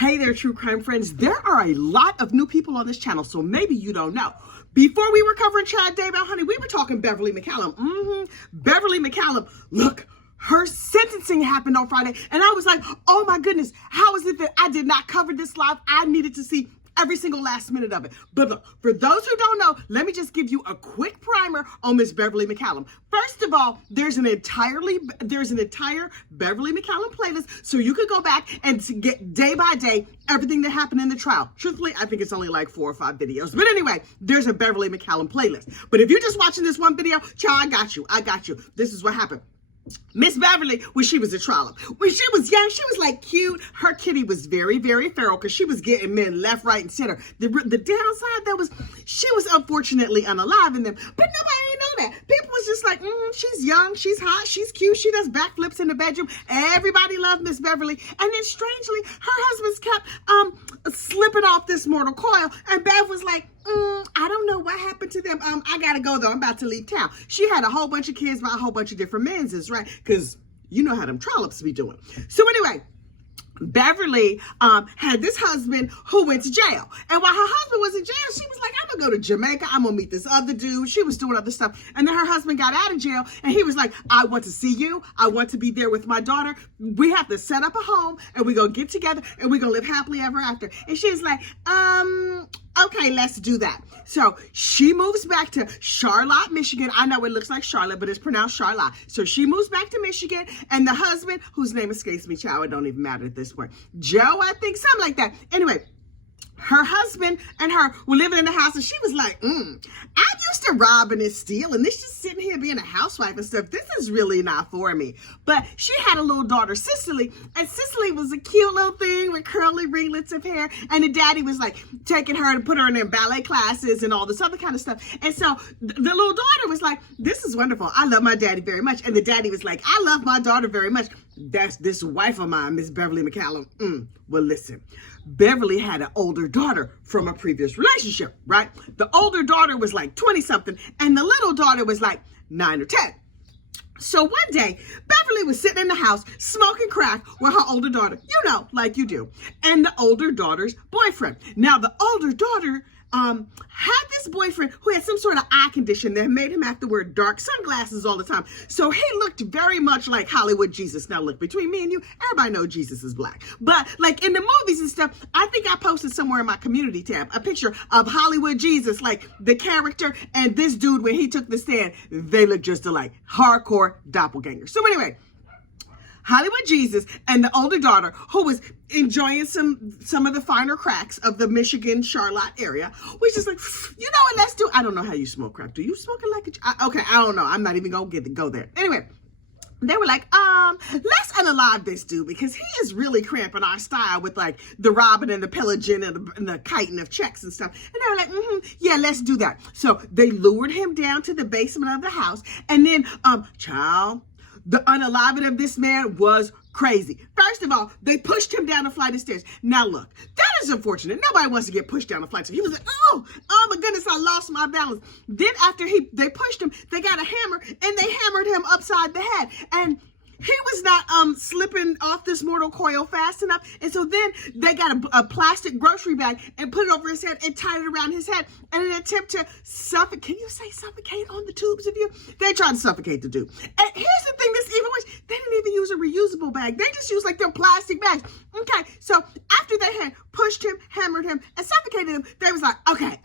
Hey there, true crime friends. There are a lot of new people on this channel, so maybe you don't know. Before we were covering Chad Daybell, honey, we were talking Beverly McCallum. Beverly McCallum. Look, her sentencing happened on Friday, and I was like, oh my goodness, how is it that I did not cover this live? I needed to see every single last minute of it. But look, for those who don't know, let me just give you a quick primer on Miss Beverly McCallum. First of all, there's an entire Beverly McCallum playlist, so you could go back and get day by day everything that happened in the trial. Truthfully, I think it's only like 4 or 5 videos. But anyway, there's a Beverly McCallum playlist. But if you're just watching this one video, child, I got you. This is what happened. Miss Beverly, when she was a trollop, when she was young, she was like cute. Her kitty was very, very feral because she was getting men left, right, and center. The downside, she was unfortunately unaliving them, but nobody didn't know that. People was just like, she's young, she's hot, she's cute, she does backflips in the bedroom. Everybody loved Miss Beverly. And then strangely, her husband's kept slipping off this mortal coil, and Bev was like, I don't know what happened to them. I gotta go though. I'm about to leave town. She had a whole bunch of kids by a whole bunch of different men's, right? Because you know how them trollops be doing. So anyway, Beverly had this husband who went to jail. And while her husband was in jail, she was like, I'm gonna go to Jamaica. I'm gonna meet this other dude. She was doing other stuff. And then her husband got out of jail and he was like, I want to see you. I want to be there with my daughter. We have to set up a home and we're gonna get together and we're gonna live happily ever after. And she was like, okay, let's do that. So she moves back to Charlotte, Michigan. I know it looks like Charlotte, but it's pronounced Charlotte. So she moves back to Michigan, and the husband, whose name escapes me, child, it don't even matter at this point. Joe, I think, something like that. Anyway, her husband and her were living in the house, and she was like, I'm used to robbing and stealing. This just sitting here being a housewife and stuff. This is really not for me. But she had a little daughter, Cicely, and Cicely was a cute little thing with curly ringlets of hair, and the daddy was like taking her to put her in their ballet classes and all this other kind of stuff. And so the little daughter was like, this is wonderful. I love my daddy very much. And the daddy was like, I love my daughter very much. That's this wife of mine, Miss Beverly McCallum. Well, listen, Beverly had an older daughter from a previous relationship, right? The older daughter was like 20 something and the little daughter was like 9 or 10. So one day, Beverly was sitting in the house smoking crack with her older daughter, you know, like you do, and the older daughter's boyfriend. Now, the older daughter had this boyfriend who had some sort of eye condition that made him have to wear dark sunglasses all the time. So he looked very much like Hollywood Jesus. Now look, between me and you, everybody knows Jesus is black. But like in the movies and stuff, I think I posted somewhere in my community tab a picture of Hollywood Jesus, like the character, and this dude when he took the stand, they look just alike. Hardcore doppelganger. So anyway, Hollywood Jesus and the older daughter, who was enjoying some of the finer cracks of the Michigan, Charlotte area, was just like, you know what, let's do, I don't know how you smoke crack. Do you smoke it like okay, I don't know. I'm not even gonna go there. Anyway, they were like, let's unalive this dude because he is really cramping our style with like the robbing and the pillaging and the kiting of checks and stuff. And they were like, yeah, let's do that. So they lured him down to the basement of the house, and then, child, the unaliving of this man was crazy. First of all, they pushed him down a flight of stairs. Now look, that is unfortunate. Nobody wants to get pushed down a flight of stairs. He was like, oh my goodness, I lost my balance. Then after they pushed him, they got a hammer and they hammered him upside the head. And he was not slipping off this mortal coil fast enough. And so then they got a plastic grocery bag and put it over his head and tied it around his head in an attempt to suffocate. Can you say suffocate on the tubes of you? They tried to suffocate the dude. And here's the thing that's even worse. They didn't even use a reusable bag. They just used like their plastic bags. Okay, so after they had pushed him, hammered him, and suffocated him, they was like, okay.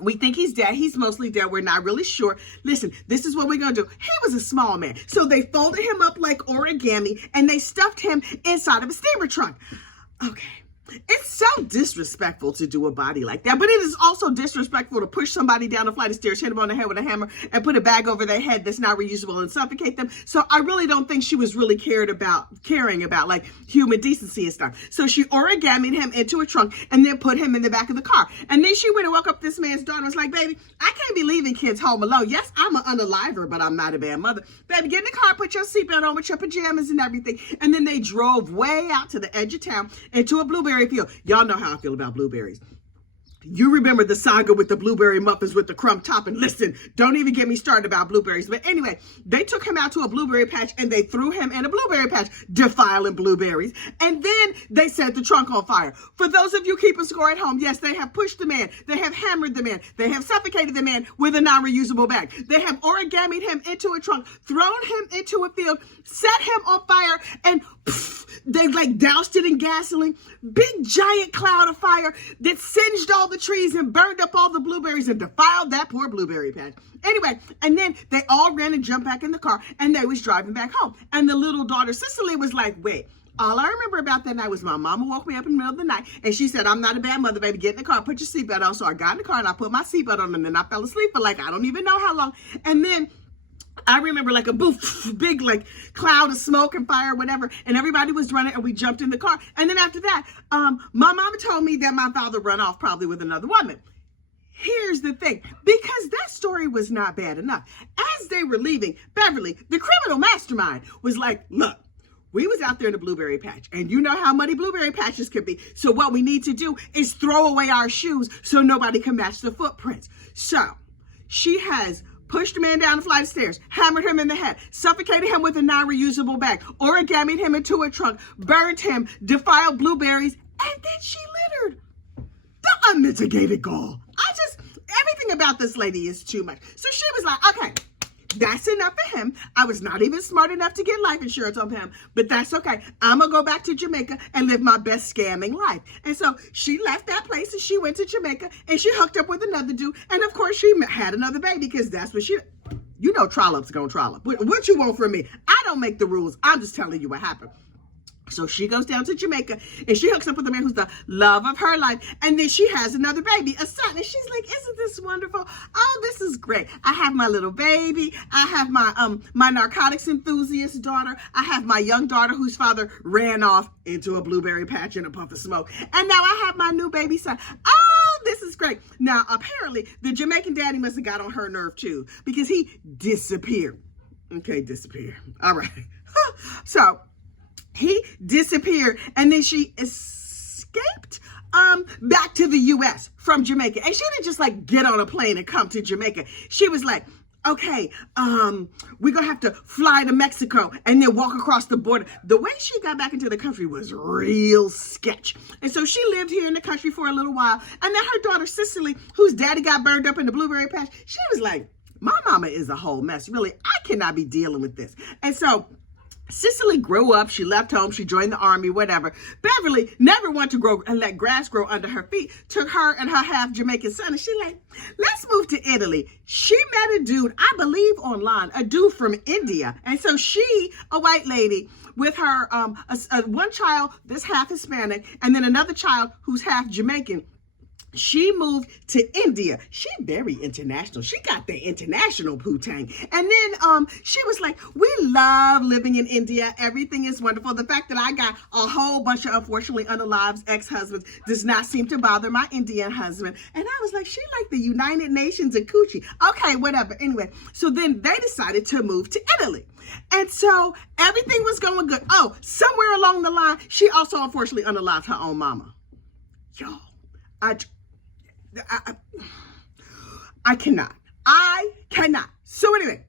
We think he's dead. He's mostly dead. We're not really sure. Listen, this is what we're going to do. He was a small man. So they folded him up like origami and they stuffed him inside of a steamer trunk. Okay. It's so disrespectful to do a body like that, but it is also disrespectful to push somebody down a flight of stairs, hit them on the head with a hammer, and put a bag over their head that's not reusable and suffocate them. So I really don't think she was really caring about like human decency and stuff. So she origamied him into a trunk and then put him in the back of the car. And then she went and woke up this man's daughter and was like, baby, I can't be leaving kids home alone. Yes, I'm an unaliver, but I'm not a bad mother. Baby, get in the car, put your seatbelt on with your pajamas and everything. And then they drove way out to the edge of town into a blueberry field. Y'all know how I feel about blueberries. You remember the saga with the blueberry muffins with the crumb top. And listen, don't even get me started about blueberries. But anyway, they took him out to a blueberry patch and they threw him in a blueberry patch, defiling blueberries. And then they set the trunk on fire. For those of you keeping score at home, yes, they have pushed the man. They have hammered the man. They have suffocated the man with a non-reusable bag. They have origamied him into a trunk, thrown him into a field, set him on fire, and they like doused it in gasoline. Big giant cloud of fire that singed all the trees and burned up all the blueberries and defiled that poor blueberry patch. Anyway, and then they all ran and jumped back in the car and they was driving back home. And the little daughter, Cicely, was like, wait, all I remember about that night was my mama woke me up in the middle of the night and she said, I'm not a bad mother, baby. Get in the car, put your seatbelt on. So I got in the car and I put my seatbelt on and then I fell asleep for like, I don't even know how long. And then I remember like a big like cloud of smoke and fire, whatever, and everybody was running and we jumped in the car. And then after that, my mama told me that my father ran off probably with another woman. Here's the thing, because that story was not bad enough. As they were leaving, Beverly, the criminal mastermind, was like, look, we was out there in the blueberry patch and you know how muddy blueberry patches could be. So what we need to do is throw away our shoes so nobody can match the footprints. So she has pushed the man down a flight of stairs, hammered him in the head, suffocated him with a non-reusable bag, origamied him into a trunk, burned him, defiled blueberries, and then she littered. The unmitigated gall. Everything about this lady is too much. So she was like, okay, that's enough for him. I was not even smart enough to get life insurance on him, but that's okay. I'm going to go back to Jamaica and live my best scamming life. And so she left that place and she went to Jamaica and she hooked up with another dude. And of course she had another baby because that's what she, you know, trollop's going to trollop. What you want from me? I don't make the rules. I'm just telling you what happened. So she goes down to Jamaica and she hooks up with a man who's the love of her life. And then she has another baby, a son. And she's like, isn't this wonderful? Oh, this is great. I have my little baby. I have my narcotics enthusiast daughter. I have my young daughter whose father ran off into a blueberry patch in a puff of smoke. And now I have my new baby son. Oh, this is great. Now, apparently, the Jamaican daddy must have got on her nerve too because he disappeared. Okay, disappeared. All right. So he disappeared and then she escaped back to the U.S. from Jamaica. And she didn't just like get on a plane and come to Jamaica. She was like, okay, we're going to have to fly to Mexico and then walk across the border. The way she got back into the country was real sketch. And so she lived here in the country for a little while. And then her daughter, Cicely, whose daddy got burned up in the blueberry patch, she was like, my mama is a whole mess. Really, I cannot be dealing with this. And so Cicely grew up, she left home, she joined the army, whatever. Beverly never wanted to grow and let grass grow under her feet, took her and her half Jamaican son, and she like, let's move to Italy. She met a dude, I believe online, a dude from India. And so she, a white lady, with her one child that's half Hispanic, and then another child who's half Jamaican, she moved to India. She very international. She got the international poo-tang. And then she was like, we love living in India. Everything is wonderful. The fact that I got a whole bunch of unfortunately unalived ex-husbands does not seem to bother my Indian husband. And I was like, she like the United Nations and coochie. Okay, whatever. Anyway, so then they decided to move to Italy. And so everything was going good. Oh, somewhere along the line, she also unfortunately unalived her own mama. Y'all, I cannot. So anyway,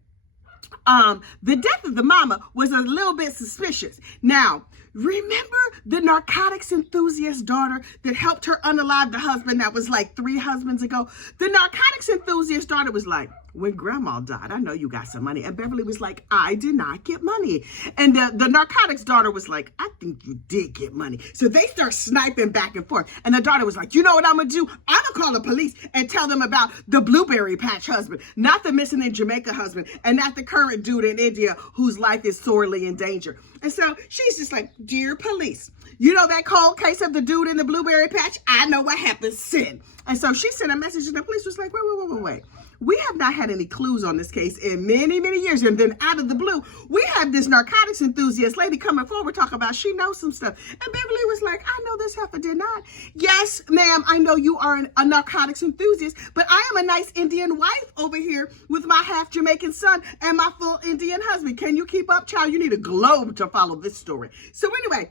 the death of the mama was a little bit suspicious. Now, remember the narcotics enthusiast daughter that helped her unalive the husband that was like 3 husbands ago? The narcotics enthusiast daughter was like, when grandma died, I know you got some money. And Beverly was like, I did not get money. And the narcotics daughter was like, I think you did get money. So they start sniping back and forth. And the daughter was like, you know what I'm going to do? I'm going to call the police and tell them about the blueberry patch husband, not the missing in Jamaica husband, and not the current dude in India whose life is sorely in danger. And so she's just like, dear police, you know that cold case of the dude in the blueberry patch? I know what happened. Send. And so she sent a message and the police was like, wait. We have not had any clues on this case in many, many years. And then out of the blue, we have this narcotics enthusiast lady coming forward talking about she knows some stuff. And Beverly was like, I know this heifer did not. Yes, ma'am, I know you are a narcotics enthusiast, but I am a nice Indian wife over here with my half Jamaican son and my full Indian husband. Can you keep up, child? You need a globe to follow this story. So anyway,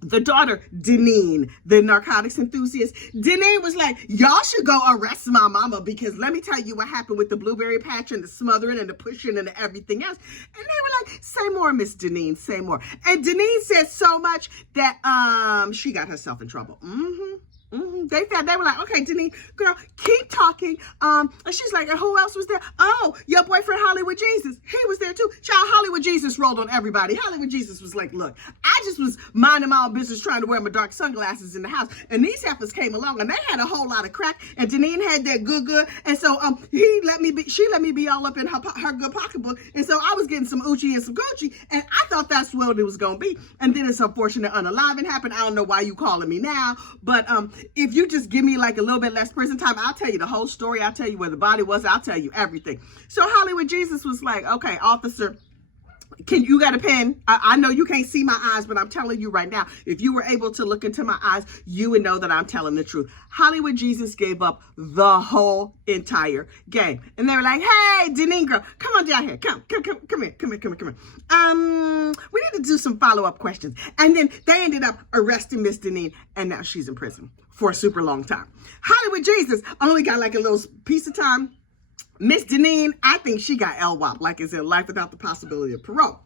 the daughter, Deneen, the narcotics enthusiast, Deneen was like, y'all should go arrest my mama because let me tell you what happened with the blueberry patch and the smothering and the pushing and everything else. And they were like, say more, Miss Deneen, say more. And Deneen said so much that she got herself in trouble. They were like, okay, Deneen, girl, keep talking. And she's like, and who else was there? Oh, your boyfriend Hollywood Jesus. He was there too. Child, Hollywood Jesus rolled on everybody. Hollywood Jesus was like, look, I just was minding my own business trying to wear my dark sunglasses in the house. And these heifers came along and they had a whole lot of crack. And Deneen had that good. And so she let me be all up in her good pocketbook. And so I was getting some Uchi and some Gucci. And I thought that's what it was going to be. And then it's unfortunate unaliving happened. I don't know why you calling me now. But if you just give me like a little bit less prison time, I'll tell you the whole story. I'll tell you where the body was. I'll tell you everything. So Hollywood Jesus was like, okay, officer, you got a pen? I know you can't see my eyes, but I'm telling you right now, if you were able to look into my eyes, you would know that I'm telling the truth. Hollywood Jesus gave up the whole entire game. And they were like, hey, Deneen girl, come on down here. Come here. We need to do some follow-up questions. And then they ended up arresting Miss Deneen, and now she's in prison for a super long time. Hollywood Jesus only got like a little piece of time. Miss Deneen, I think she got LWOP, like it's in life without the possibility of parole.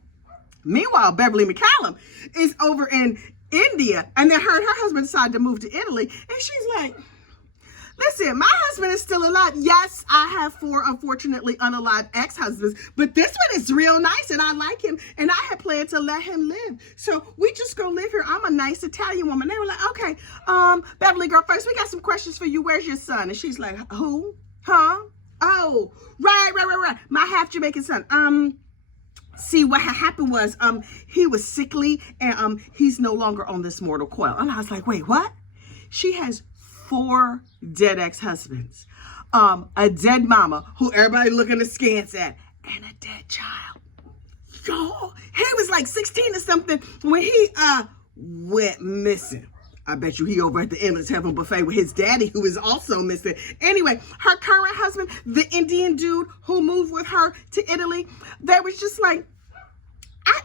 Meanwhile, Beverly McCallum is over in India, and then her husband decided to move to Italy, and she's like, listen, my husband is still alive. Yes, I have 4 unfortunately unalived ex-husbands, but this one is real nice, and I like him, and I had planned to let him live. So we just go live here. I'm a nice Italian woman. They were like, okay, Beverly girl, first we got some questions for you. Where's your son? And she's like, who? Huh? Oh, right. My half Jamaican son. See, what had happened was, he was sickly and, he's no longer on this mortal coil. And I was like, wait, what? She has 4 dead ex-husbands, a dead mama who everybody looking askance at, and a dead child. Y'all, he was like 16 or something when he, went missing. I bet you he over at the Endless Heaven buffet with his daddy, who is also missing. Anyway, her current husband, the Indian dude who moved with her to Italy, they was just like,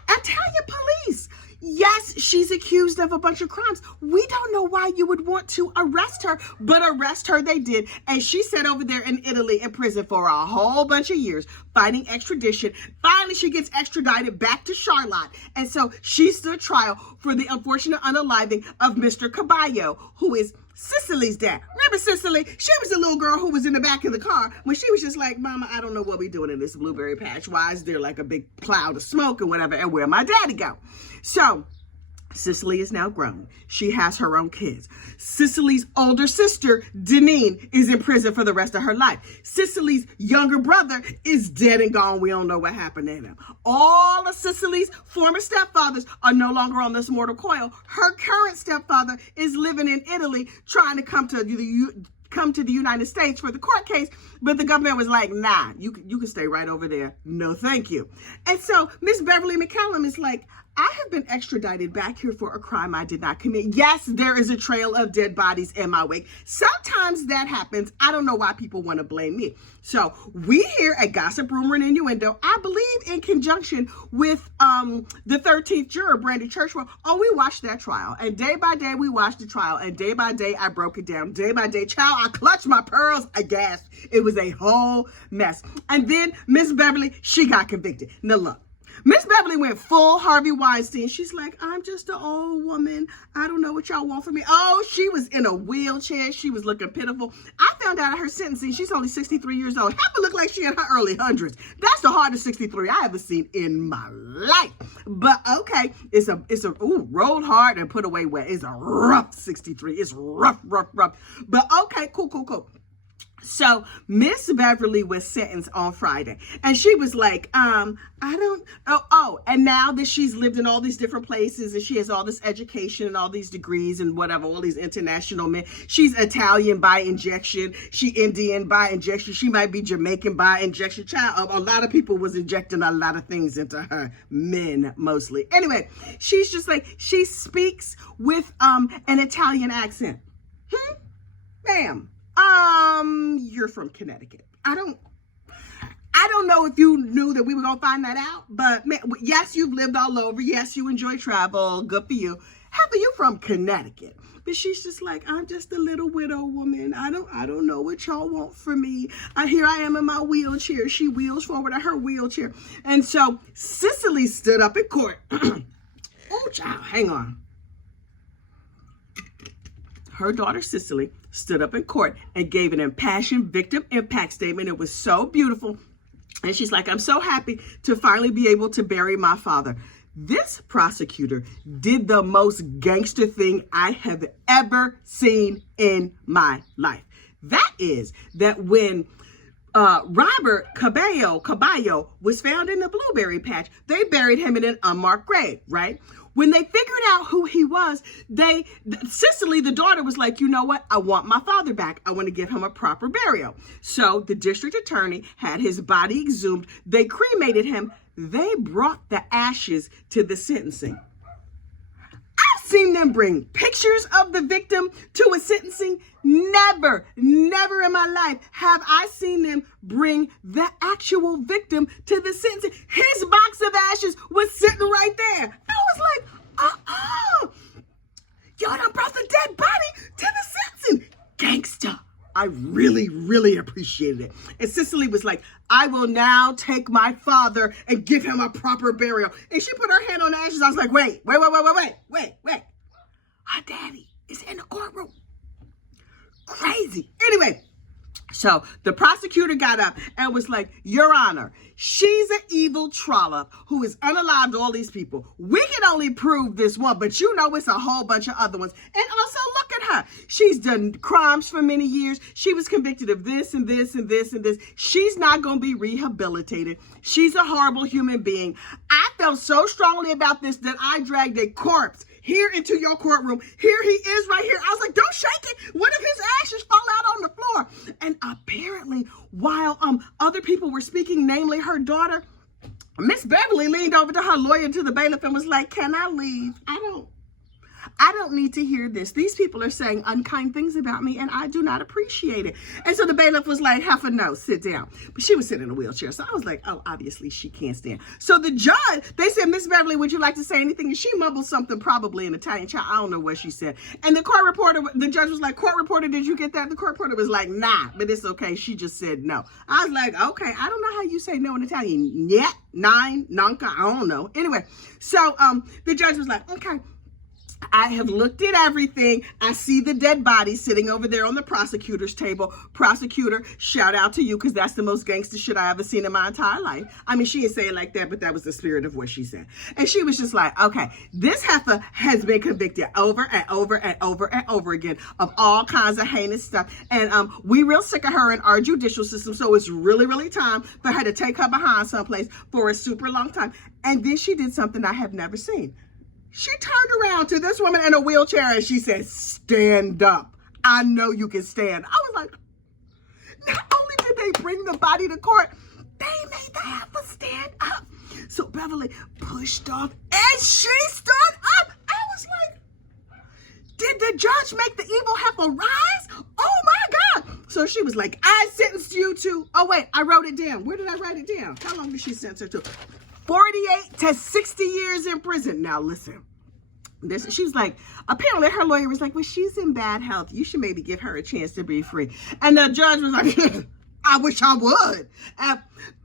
Italian police. Yes, she's accused of a bunch of crimes. We don't know why you would want to arrest her, but arrest her they did. And she sat over there in Italy in prison for a whole bunch of years, fighting extradition. Finally, she gets extradited back to Charlotte. And so she stood trial for the unfortunate unaliving of Mr. Caballo, who is Cicely's dad. Remember Cicely? She was a little girl who was in the back of the car when she was just like, Mama, I don't know what we doing in this blueberry patch. Why is there like a big cloud of smoke and whatever? And where my daddy go? So Cicely is now grown. She has her own kids. Cicely's older sister, Deneen, is in prison for the rest of her life. Cicely's younger brother is dead and gone. We don't know what happened to him. All of Cicely's former stepfathers are no longer on this mortal coil. Her current stepfather is living in Italy trying to come to the United States for the court case, but the government was like, nah, you can stay right over there. No, thank you. And so Miss Beverly McCallum is like, I have been extradited back here for a crime I did not commit. Yes, there is a trail of dead bodies in my wake. Sometimes that happens. I don't know why people want to blame me. So we here at Gossip, Rumor, and Innuendo, I believe in conjunction with the 13th juror, Brandy Churchwell, we watched that trial. And day by day, we watched the trial. And day by day, I broke it down. Day by day, child, I clutched my pearls. I gasped. It was a whole mess. And then Miss Beverly, she got convicted. Now look. Miss Beverly went full Harvey Weinstein. She's like, I'm just an old woman. I don't know what y'all want from me. Oh, she was in a wheelchair. She was looking pitiful. I found out at her sentencing, she's only 63 years old. Half look like she in her early hundreds. That's the hardest 63 I ever seen in my life. But okay, it's a rolled hard and put away wet. It's a rough 63. It's rough. But okay, cool. So Miss Beverly was sentenced on Friday, and she was like, and now that she's lived in all these different places and she has all this education and all these degrees and whatever, all these international men, she's Italian by injection, she Indian by injection, she might be Jamaican by injection. Child, a lot of people was injecting a lot of things into her, men mostly. Anyway, she's just like, she speaks with an Italian accent. Ma'am. You're from Connecticut. I don't know if you knew that we were going to find that out, but yes, you've lived all over. Yes, you enjoy travel. Good for you. Heather, you from Connecticut. But she's just like, I'm just a little widow woman. I don't know what y'all want from me. Here I am in my wheelchair. She wheels forward in her wheelchair. And so Cicely stood up in court. Oh, child, hang on. Her daughter Cicely stood up in court and gave an impassioned victim impact statement. It was so beautiful. And she's like, I'm so happy to finally be able to bury my father. This prosecutor did the most gangster thing I have ever seen in my life. That is that when Robert Caballo was found in the blueberry patch, they buried him in an unmarked grave, right? When they figured out who he was, Cicely, the daughter, was like, you know what? I want my father back. I want to give him a proper burial. So the district attorney had his body exhumed. They cremated him. They brought the ashes to the sentencing. I've seen them bring pictures of the victim to a sentencing. Never in my life have I seen them bring the actual victim to the sentencing. His box of ashes was sitting right there. I was like, y'all done brought the dead body to the sentencing. Gangsta. I really, really appreciated it. And Cicely was like, I will now take my father and give him a proper burial. And she put her hand on the ashes. I was like, wait. Her daddy is in the courtroom. Crazy. Anyway, so the prosecutor got up and was like, Your Honor, she's an evil trollop who has unalived all these people. We can only prove this one, but you know it's a whole bunch of other ones. And also look at her. She's done crimes for many years. She was convicted of this and this and this and this. She's not going to be rehabilitated. She's a horrible human being. I felt so strongly about this that I dragged a corpse here into your courtroom. Here he is right here. I was like, don't shake it. What if his ashes fall out on the floor? And apparently, while other people were speaking, namely her daughter, Miss Beverly leaned over to her lawyer, to the bailiff, and was like, can I leave? I don't need to hear this. These people are saying unkind things about me, and I do not appreciate it. And so the bailiff was like, Heifer, no, sit down. But she was sitting in a wheelchair. So I was like, oh, obviously she can't stand. So the judge, they said, Miss Beverly, would you like to say anything? And she mumbled something probably in Italian. I don't know what she said. And the court reporter, the judge was like, court reporter, did you get that? The court reporter was like, nah, but it's okay. She just said no. I was like, okay, I don't know how you say no in Italian. Yet, nine, nanka, I don't know. Anyway, so the judge was like, okay, I have looked at everything. I see the dead body sitting over there on the prosecutor's table. Prosecutor, shout out to you, because that's the most gangster shit I ever seen in my entire life. I mean, she didn't say it like that, but that was the spirit of what she said. And she was just like, okay, this heifer has been convicted over and over and over and over again of all kinds of heinous stuff. And we real sick of her in our judicial system. So it's really, really time for her to take her behind someplace for a super long time. And then she did something I have never seen. She turned around to this woman in a wheelchair and she said, stand up. I know you can stand. I was like, not only did they bring the body to court, they made the heifer stand up. So Beverly pushed off and she stood up. I was like, did the judge make the evil heifer rise? Oh my God. So she was like, I sentenced you to, oh wait, I wrote it down. Where did I write it down? How long did she sentence her to? 48 to 60 years in prison. Now listen, she was like, apparently her lawyer was like, well, she's in bad health. You should maybe give her a chance to be free. And the judge was like, I wish I would.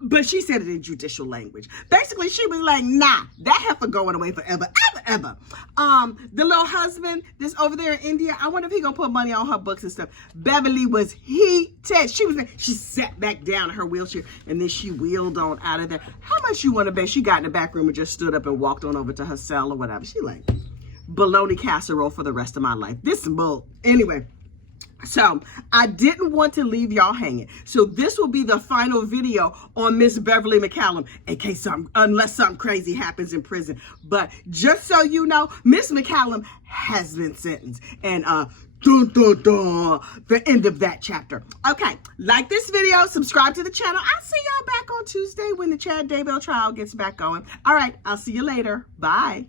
But she said it in judicial language. Basically, she was like, nah, that heifer going away forever, ever. The little husband that's over there in India, I wonder if he gonna put money on her books and stuff. Beverly was heated. She sat back down in her wheelchair and then she wheeled on out of there. How much you want to bet she got in the back room and just stood up and walked on over to her cell or whatever? She like, bologna casserole for the rest of my life. This is bull. Anyway. So I didn't want to leave y'all hanging. So this will be the final video on Miss Beverly McCallum, in case unless something crazy happens in prison. But just so you know, Miss McCallum has been sentenced. And the end of that chapter. Okay, like this video, subscribe to the channel. I'll see y'all back on Tuesday when the Chad Daybell trial gets back going. All right, I'll see you later. Bye.